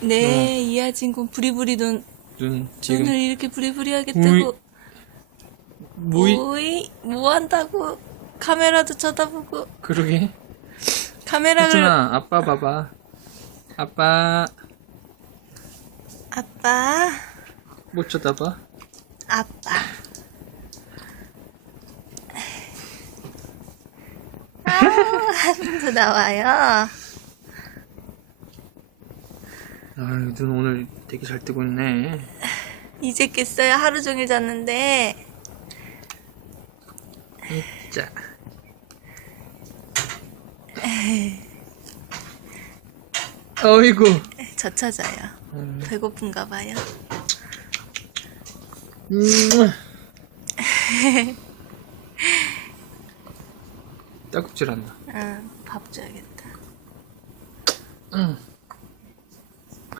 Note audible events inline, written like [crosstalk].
네, 이하진 군 부리부리 눈, 눈 지금 눈을 이렇게 부리부리하게 우이. 뜨고, 무이 오이, 뭐 한다고, 카메라도 쳐다보고, 그러게. 카메라를, 혜준아 아빠 봐봐. 아빠 아빠, 못 쳐다봐. 아빠. [laughs] 아우, 한번더 나와요. 아유 눈 오늘 되게 잘 뜨고 있네. 이제 깼어요. 하루 종일 잤는데. 자. 어이구. 저 찾아요. 음. 배고픈가 봐요. 음. [laughs] 딸꾹질 한다. 응, 밥 줘야겠다. 응.